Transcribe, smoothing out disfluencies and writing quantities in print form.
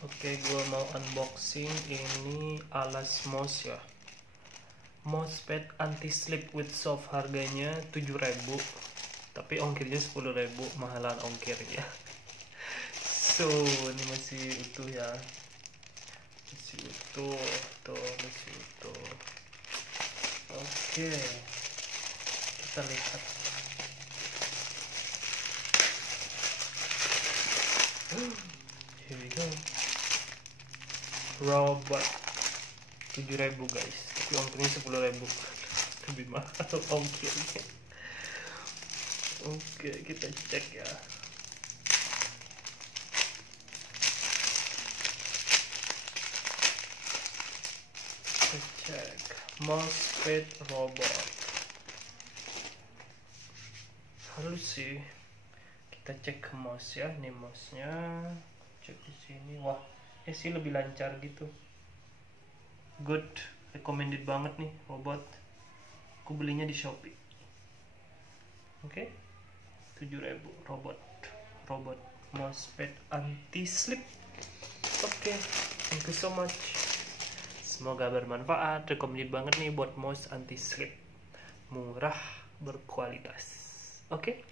Oke, gue mau unboxing ini alas mouse ya. Mousepad anti slip with soft, harganya 7.000, tapi ongkirnya 10.000, mahalan ongkirnya. So ini masih utuh ya, masih utuh, tuh masih utuh. Oke, kita lihat. Here we go. Robot 7.000 guys, tapi ongkirnya 10.000, lebih mahal ongkirnya. Oke, kita cek ya. Kita cek mousepad robot. Halus sih. Kita cek ke mouse ya, ini mouse-nya. Cek di sini. Wah, sih lebih lancar gitu. Good, recommended banget nih robot. Aku belinya di Shopee. Oke, 7.000 robot mousepad anti slip. Oke, thank you so much. Semoga bermanfaat. Recommended banget nih buat mouse anti slip, murah, berkualitas. Oke.